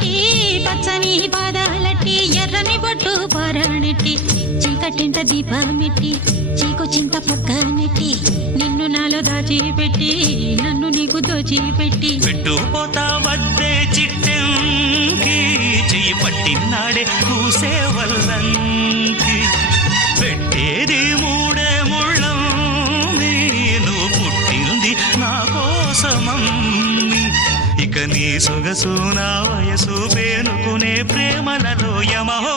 పెట్టి పచ్చని పాదాలట్టి ఎర్రని బొట్టు పారాణెట్టి చీకటింట దీపమెట్టి చీకు చింత పక్క నెట్టి నిన్ను నాలో దాచిపెట్టి నన్ను నీకు దోచిపెట్టి పెట్టుపోతా వద్దే చిట్టెంకి చెయ్యి పట్టినాడే కూసే వల్లంకి పెట్టేది మూడే ముళ్ళం నువ్వు పుట్టింది నా కోసమమ్మి ఇక నీ సొగసు నా వయసు పేనుకునే ప్రేమలలో యమహో